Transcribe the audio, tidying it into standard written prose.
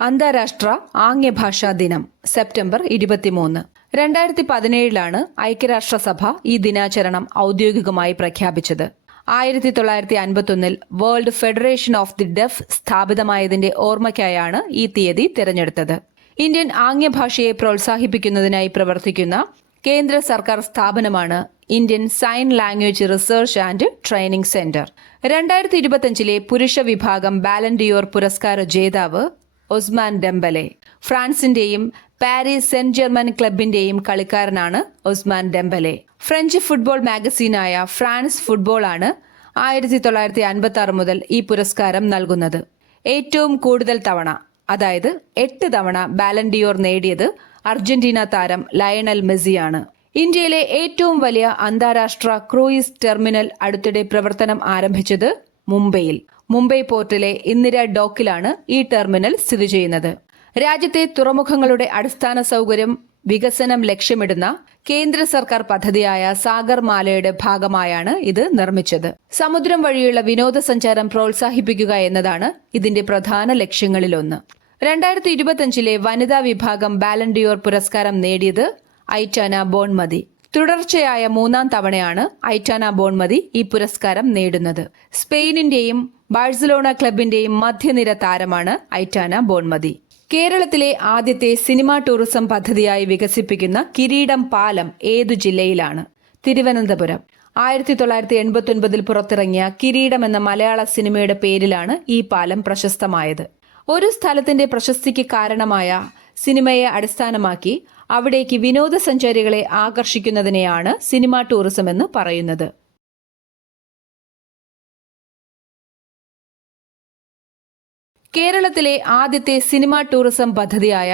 അന്താരാഷ്ട്ര ആംഗ്യഭാഷാ ദിനം സെപ്റ്റംബർ 23. 2017 ഐക്യരാഷ്ട്രസഭ ഈ ദിനാചരണം ഔദ്യോഗികമായി പ്രഖ്യാപിച്ചത്. 1951 world federation of the deaf സ്ഥാപിതമായതിന്റെ ഓർമ്മയ്ക്കായാണ് ഈ തീയതി തിരഞ്ഞെടുത്തത്. ഇന്ത്യൻ ആംഗ്യഭാഷയെ പ്രോത്സാഹിപ്പിക്കുന്നതിനായി പ്രവർത്തിക്കുന്ന കേന്ദ്ര സർക്കാർ സ്ഥാപനമാണ് Indian sign language research and training centre. 2025 പുരുഷ വിഭാഗം ബാലൻ ഡിയോർ പുരസ്കാര ജേതാവ് ഒസ്മാൻ ഡെംബലെ. ഫ്രാൻസിന്റെയും പാരീസ് സെന്റ് ജർമ്മൻ ക്ലബിന്റെയും കളിക്കാരനാണ് ഒസ്മാൻ ഡെംബലെ. ഫ്രഞ്ച് ഫുട്ബോൾ മാഗസീനായ ഫ്രാൻസ് ഫുട്ബോൾ ആണ് 1956 മുതൽ ഈ പുരസ്കാരം നൽകുന്നത്. ഏറ്റവും കൂടുതൽ തവണ, അതായത് 8 തവണ ബാലൻ ഡിയോർ നേടിയത് അർജന്റീന താരം ലയണൽ മെസ്സിയാണ്. ഇന്ത്യയിലെ ഏറ്റവും വലിയ അന്താരാഷ്ട്ര ക്രൂയിസ് ടെർമിനൽ അടുത്തിടെ പ്രവർത്തനം ആരംഭിച്ചത് മുംബൈയിൽ. മുംബൈ പോർട്ടിലെ ഇന്ദിര ഡോക്കിലാണ് ഈ ടെർമിനൽ സ്ഥിതി ചെയ്യുന്നത്. രാജ്യത്തെ തുറമുഖങ്ങളുടെ അടിസ്ഥാന സൗകര്യം വികസനം ലക്ഷ്യമിടുന്ന കേന്ദ്ര സർക്കാർ പദ്ധതിയായ സാഗർ മാലയുടെ ഭാഗമായാണ് ഇത് നിർമ്മിച്ചത്. സമുദ്രം വഴിയുള്ള വിനോദസഞ്ചാരം പ്രോത്സാഹിപ്പിക്കുക എന്നതാണ് ഇതിന്റെ പ്രധാന ലക്ഷ്യങ്ങളിലൊന്ന്. 2025 വനിതാ വിഭാഗം ബാലൻ ഡിയോർ പുരസ്കാരം നേടിയത് ഐറ്റാന ബോൺമതി. തുടർച്ചയായ 3-ാം തവണയാണ് ഐറ്റാന ബോൺമതി ഈ പുരസ്കാരം നേടുന്നത്. സ്പെയിനിന്റെയും ബാഴ്സലോണ ക്ലബിന്റെയും മധ്യനിര താരമാണ് ഐറ്റാന ബോൺമതി. കേരളത്തിലെ ആദ്യത്തെ സിനിമാ ടൂറിസം പദ്ധതിയായി വികസിപ്പിക്കുന്ന കിരീടം പാലം ഏതു ജില്ലയിലാണ്? തിരുവനന്തപുരം. 1989 പുറത്തിറങ്ങിയ കിരീടം എന്ന മലയാള സിനിമയുടെ പേരിലാണ് ഈ പാലം പ്രശസ്തമായത്. ഒരു സ്ഥലത്തിന്റെ പ്രശസ്തിക്ക് കാരണമായ സിനിമയെ അടിസ്ഥാനമാക്കി അവിടേക്ക് വിനോദസഞ്ചാരികളെ ആകർഷിക്കുന്നതിനെയാണ് സിനിമാ ടൂറിസം എന്ന് പറയുന്നത്. കേരളത്തിലെ ആദ്യത്തെ സിനിമാ ടൂറിസം പദ്ധതിയായ